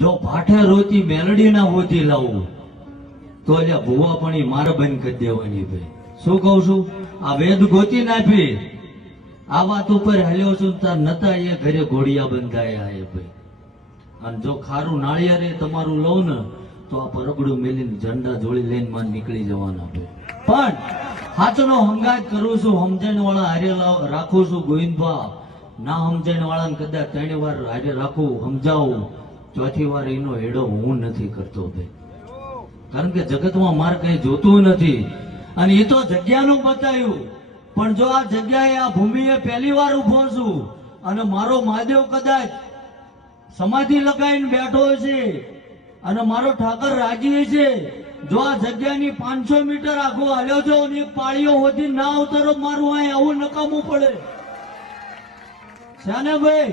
જો ભાઠે રોતી મેલડી ના હોતી લાવું તો અલ્યા ભુવા પણ ઈ મારે બંધ કરી દેવાની ભાઈ. શું કઉ છું? આ વેદ ગોતી નાખી આ વાત ઉપર હાલ્યો છું તાર નતા એ ઘરે ઘોડિયા બંધાયા એ ભાઈ. અને જો ખારું નાળિયેરે તમારું લઉં ને તો આ પરગડું મેલીને ઝંડા જોડી લઈને માં નીકળી જવાના ભાઈ. પણ હાચનો હંગાત કરું છું, સમજણ વાળા હારે રાખું છું ગોવિંદભા. ના સમજણ વાળાને કદાચ 3 વાર હારે રાખું, સમજાવું, ચોથી વાર એનો હેડો હું નથી કરતો ભાઈ. કારણ કે જગતમાં માર કઈ જોતું નથી. અને એ તો જગ્યાનું બતાવ્યું, પણ જો આ જગ્યાએ આ ભૂમિએ પહેલી વાર ઉભો છું અને મારો મહાદેવ કદાચ સમાધિ લગાવીને બેઠો છે અને મારો ઠાકર રાજી છે, જો આ જગ્યાની 500 મીટર આખો હાલ્યો છો અને એક પાળીઓ હોતી ના અવતરો મારું અહીં આવું નકામું પડે છે ને ભાઈ.